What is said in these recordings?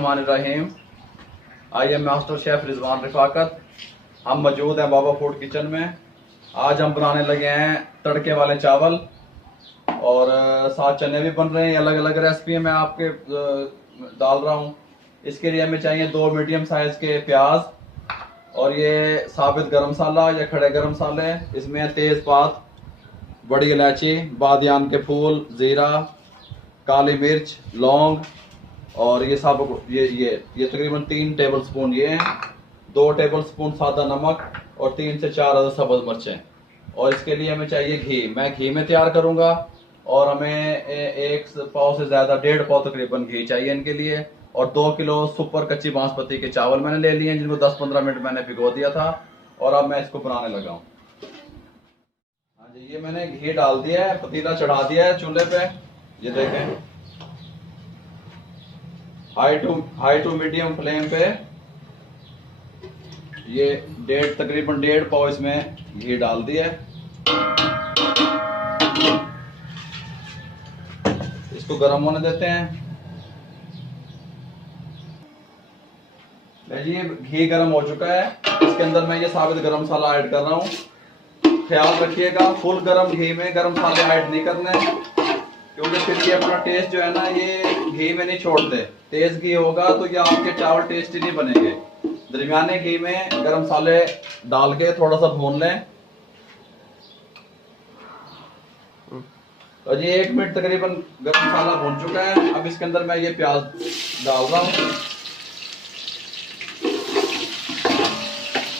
बिस्मिल्लाहिर्रहमानिर्रहीम। I am master chef Rizwan Rifaqat. हम मौजूद हैं बाबा फूड किचन में। आज हम बनाने लगे हैं तड़के वाले चावल और साथ चने भी बन रहे हैं। अलग अलग रेसिपी मैं आपके डाल रहा हूँ। इसके लिए हमें चाहिए 2 मीडियम साइज के प्याज और ये साबित गरम मसाला या खड़े गरम मसाले। इसमें तेज पात, बड़ी इलायची, बादियान के फूल, ज़ीरा, काली मिर्च, लौंग और ये सब ये तकरीबन 3 टेबल स्पून ये हैं, 2 टेबल स्पून सादा नमक और 3 से 4 अदद सब्ज़ मिर्चें। और इसके लिए हमें चाहिए घी। मैं घी में तैयार करूंगा और हमें 1 पाव से ज़्यादा 1.5 पाव तकरीबन घी चाहिए इनके लिए। और 2 किलो सुपर कच्ची बासमती के चावल मैंने ले लिए हैं, जिनको 10-15 मिनट मैंने भिगो दिया था। और अब मैं इसको बनाने लगा हूँ। हाँ जी, ये मैंने घी डाल दिया है, पतीला चढ़ा दिया है चूल्हे पे। ये देखें, हाई टू मीडियम फ्लेम पे ये तकरीबन 1.5 पाव इसमें घी डाल दिया है। इसको गर्म होने देते हैं। ये घी गर्म हो चुका है। इसके अंदर मैं ये साबित गरम मसाला ऐड कर रहा हूँ। ख्याल रखिएगा, फुल गर्म घी में गरम मसाले ऐड नहीं करने, क्योंकि फिर ये अपना टेस्ट जो है ना ये घी में नहीं छोड़ते। तेज घी होगा तो ये आपके चावल टेस्टी नहीं बनेंगे। दरमियाने घी में गरम मसाले डाल के थोड़ा सा भून लें। तो ये 1 मिनट तकरीबन गरम मसाला भून चुका है। अब इसके अंदर मैं ये प्याज डाल रहा हूँ।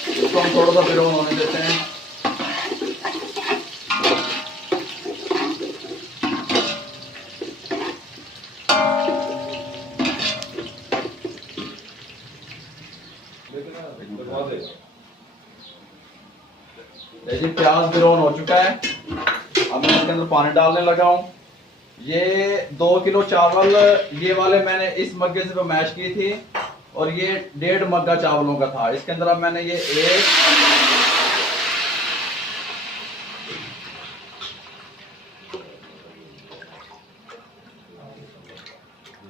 इसको हम थोड़ा सा ब्राउन होने देते हैं। जी प्याज ब्राउन हो चुका है। अब मैं इसके अंदर पानी डालने लगा हूँ। ये 2 किलो चावल ये वाले मैंने इस मग्गे से मैश की थी और ये 1.5 मग्गा चावलों का था। इसके अंदर अब मैंने ये 1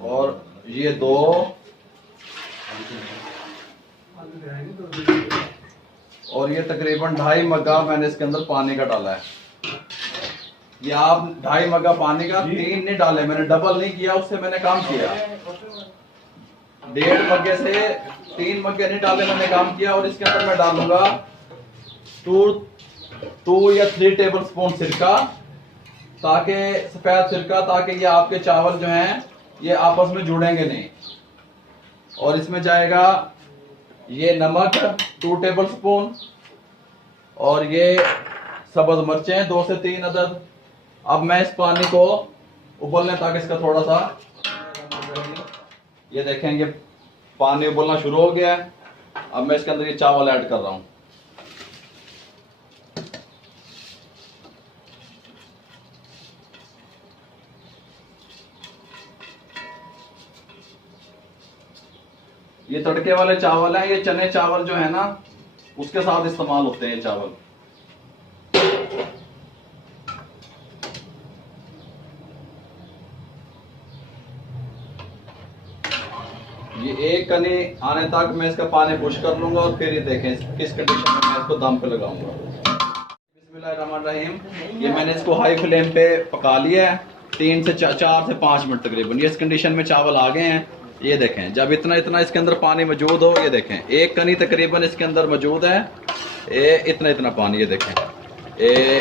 और ये 2 और ये तकरीबन 2.5 मग्गा मैंने इसके अंदर पानी का डाला है। ये आप 2.5 मग्गा पानी का 3 नहीं डाले, मैंने डबल नहीं किया, उससे मैंने काम किया। 1.5 मग्गे से 3 मग्गे नहीं डाले, मैंने काम किया। और इसके अंदर मैं डालूंगा 2 या 3 टेबल स्पून सिरका, ताकि सफेद सिरका, ताकि ये आपके चावल जो हैं ये आपस में जुड़ेंगे नहीं। और इसमें जाएगा ये नमक 2 टेबल स्पून और ये सब्ज़ मिर्चें 2 से 3 अदद। अब मैं इस पानी को उबलने ताकि इसका थोड़ा सा ये देखेंगे पानी उबलना शुरू हो गया है। अब मैं इसके अंदर ये चावल ऐड कर रहा हूँ। ये तड़के वाले चावल हैं। ये चने चावल जो है ना उसके साथ इस्तेमाल होते हैं ये चावल। ये 1 कनी आने तक मैं इसका पानी पुश कर लूंगा और फिर ये देखें किस कंडीशन में मैं इसको दम पे लगाऊंगा। बिस्मिल्लाहिर्रहमानिर्रहीम। ये मैंने इसको हाई फ्लेम पे पका लिया है 4 से 5 मिनट तकरीबन। ये इस कंडीशन में चावल आ गए हैं। ये देखें, जब इतना इसके अंदर पानी मौजूद हो, ये देखें 1 कनी तकरीबन इसके अंदर मौजूद है। इतना पानी, ये देखें,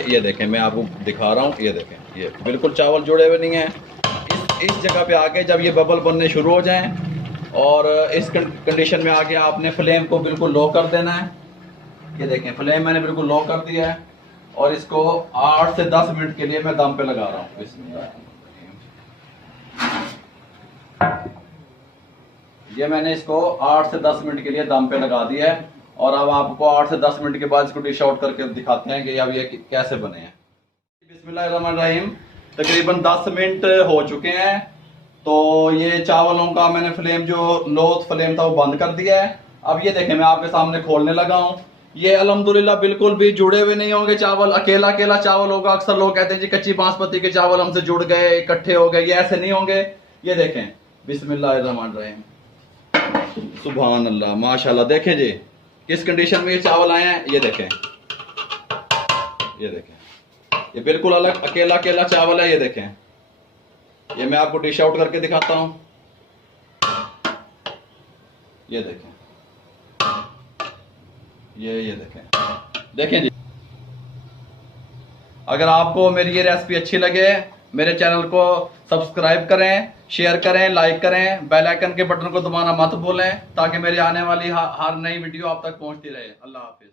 ये देखें, मैं आपको दिखा रहा हूँ। ये देखें, ये बिल्कुल चावल जुड़े हुए नहीं हैं। इस जगह पे आके जब ये बबल बनने शुरू हो जाएं और इस कंडीशन में आके आपने फ्लेम को बिल्कुल लो कर देना है। ये देखें, फ्लेम मैंने बिल्कुल लो कर दिया है और इसको 8 से 10 मिनट के लिए मैं दम पे लगा रहा हूँ। ये मैंने इसको 8 से 10 मिनट के लिए दम पे लगा दिया है। और अब आपको 8 से 10 मिनट के बाद इसको डिश आउट करके दिखाते हैं कि अब ये कैसे बने हैं। बिस्मिल्लाहिर्रहमानिर्रहीम। तकरीबन 10 मिनट हो चुके हैं। तो ये चावलों का मैंने फ्लेम जो लो फ्लेम था वो बंद कर दिया है। अब ये देखें, मैं आपके सामने खोलने लगा हूँ। ये अल्हम्दुलिल्लाह बिल्कुल भी जुड़े हुए नहीं होंगे चावल, अकेला अकेला चावल होगा। अक्सर लोग कहते हैं जी कच्ची बासमती के चावल हमसे जुड़ गए, इकट्ठे हो गए, ये ऐसे नहीं होंगे। ये देखें, बिस्मिल्लाहिर्रहमानिर्रहीम। सुभान अल्लाह, माशाल्लाह। देखें जी किस कंडीशन में ये चावल आए हैं, ये देखें, ये देखें, ये बिल्कुल अलग अकेला अकेला चावल है। ये देखें, ये मैं आपको डिश आउट करके दिखाता हूं। ये देखें, ये देखें जी। अगर आपको मेरी ये रेसिपी अच्छी लगे, मेरे चैनल को सब्सक्राइब करें, शेयर करें, लाइक करें, बेल आइकन के बटन को दबाना मत भूलें, ताकि मेरी आने वाली हर नई वीडियो आप तक पहुंचती रहे। अल्लाह हाफिज।